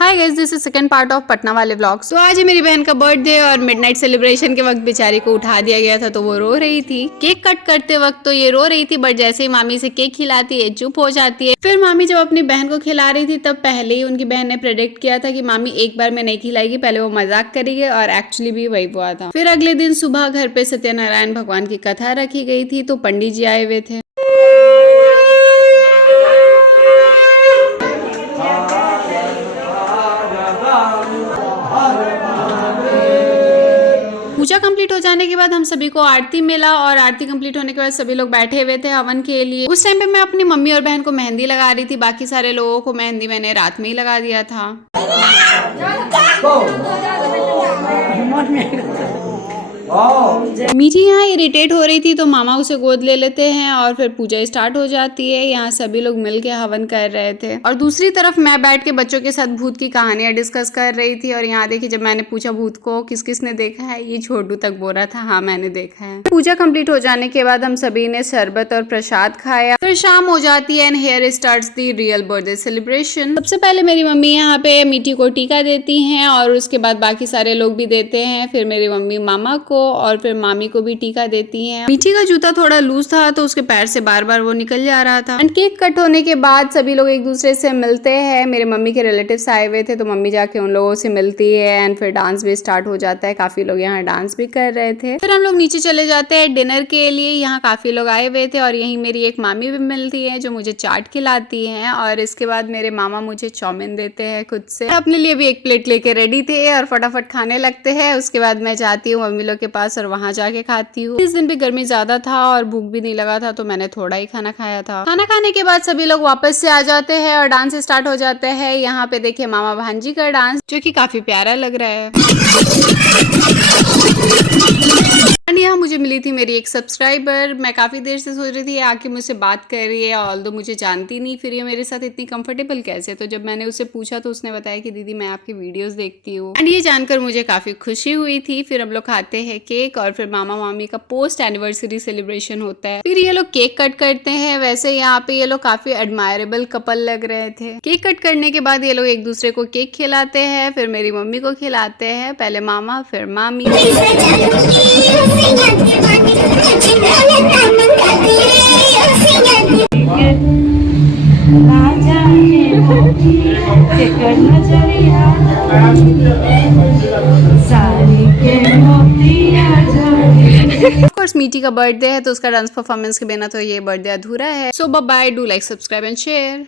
Hi guys, this is second part of Patna वाले vlogs. तो आज है मेरी बहन का बर्थडे और मिडनाइट सेलिब्रेशन के वक्त बेचारी को उठा दिया गया था, तो वो रो रही थी। केक कट करते वक्त तो ये रो रही थी, बट जैसे ही मामी से केक खिलाती है चुप हो जाती है। फिर मामी जब अपनी बहन को खिला रही थी तब पहले ही उनकी बहन ने प्रेडिक्ट किया था कि मामी एक बार में नहीं खिलाएगी, पहले वो मजाक करेगी, और एक्चुअली भी वही हुआ था। फिर अगले दिन सुबह घर पे सत्यनारायण भगवान की कथा रखी गई थी, तो पंडित जी आए हुए थे। पूजा कंप्लीट हो जाने के बाद हम सभी को आरती मिला, और आरती कंप्लीट होने के बाद सभी लोग बैठे हुए थे हवन के लिए। उस टाइम पे मैं अपनी मम्मी और बहन को मेहंदी लगा रही थी, बाकी सारे लोगों को मेहंदी मैंने रात में ही लगा दिया था। मीठी यहाँ इरिटेट हो रही थी, तो मामा उसे गोद ले लेते हैं और फिर पूजा स्टार्ट हो जाती है। यहाँ सभी लोग मिलके हवन कर रहे थे, और दूसरी तरफ मैं बैठ के बच्चों के साथ भूत की कहानियां डिस्कस कर रही थी। और यहाँ देखिए, जब मैंने पूछा भूत को किस किस ने देखा है, ये छोटू तक बोल रहा था हाँ मैंने देखा है। पूजा कंप्लीट हो जाने के बाद हम सभी ने शरबत और प्रसाद खाया। फिर शाम हो जाती है and here starts the real birthday celebration. सबसे पहले मेरी मम्मी यहाँ पे मीठी को टीका देती हैं, और उसके बाद बाकी सारे लोग भी देते हैं। फिर मेरी मम्मी मामा को और फिर मामी को भी टीका देती हैं। मीठी का जूता थोड़ा लूज था, तो उसके पैर से बार बार वो निकल जा रहा था। एंड केक कट होने के बाद सभी लोग एक दूसरे से मिलते हैं। मेरे मम्मी के रिलेटिव्स आए हुए थे, तो मम्मी जाके उन लोगों से मिलती है, एंड फिर डांस भी स्टार्ट हो जाता है। काफी लोग यहाँ डांस भी कर रहे थे। फिर हम लोग नीचे चले जाते हैं डिनर के लिए। यहाँ काफी लोग आए हुए थे, और यहीं मेरी एक मामी भी मिलती है जो मुझे चाट खिलाती है, और इसके बाद मेरे मामा मुझे चाउमीन देते हैं खुद से। अपने लिए भी एक प्लेट लेके रेडी थे और फटाफट खाने लगते हैं। उसके बाद मैं जाती हूँ मम्मी लोग के पास और वहां जाके खाती हूँ। इस दिन भी गर्मी ज्यादा था और भूख भी नहीं लगा था, तो मैंने थोड़ा ही खाना खाया था। खाना खाने के बाद सभी लोग वापस से आ जाते हैं और डांस स्टार्ट हो जाता है। यहाँ पे देखिए मामा भांजी का डांस, जो कि काफी प्यारा लग रहा है। यहाँ मुझे मिली थी मेरी एक सब्सक्राइबर। मैं काफी देर से सोच रही थी आके मुझसे बात कर रही है, ऑल्दो मुझे जानती नहीं, फिर ये मेरे साथ इतनी कंफर्टेबल कैसे। तो जब मैंने उससे पूछा तो उसने बताया कि दीदी मैं आपकी वीडियोस देखती हूँ, एंड ये जानकर मुझे काफी खुशी हुई थी। फिर हम लोग खाते हैं केक, और फिर मामा मामी का पोस्ट एनिवर्सरी सेलिब्रेशन होता है। फिर ये लोग केक कट करते हैं। वैसे यहाँ पे ये लोग काफी एडमायरेबल कपल लग रहे थे। केक कट करने के बाद ये लोग एक दूसरे को केक खिलाते हैं, फिर मेरी मम्मी को खिलाते हैं, पहले मामा फिर मामी। ऑफ कोर्स मीठी का बर्थडे है, तो उसका डांस परफॉर्मेंस के बिना तो ये बर्थडे अधूरा है। So bye, do like, subscribe and share.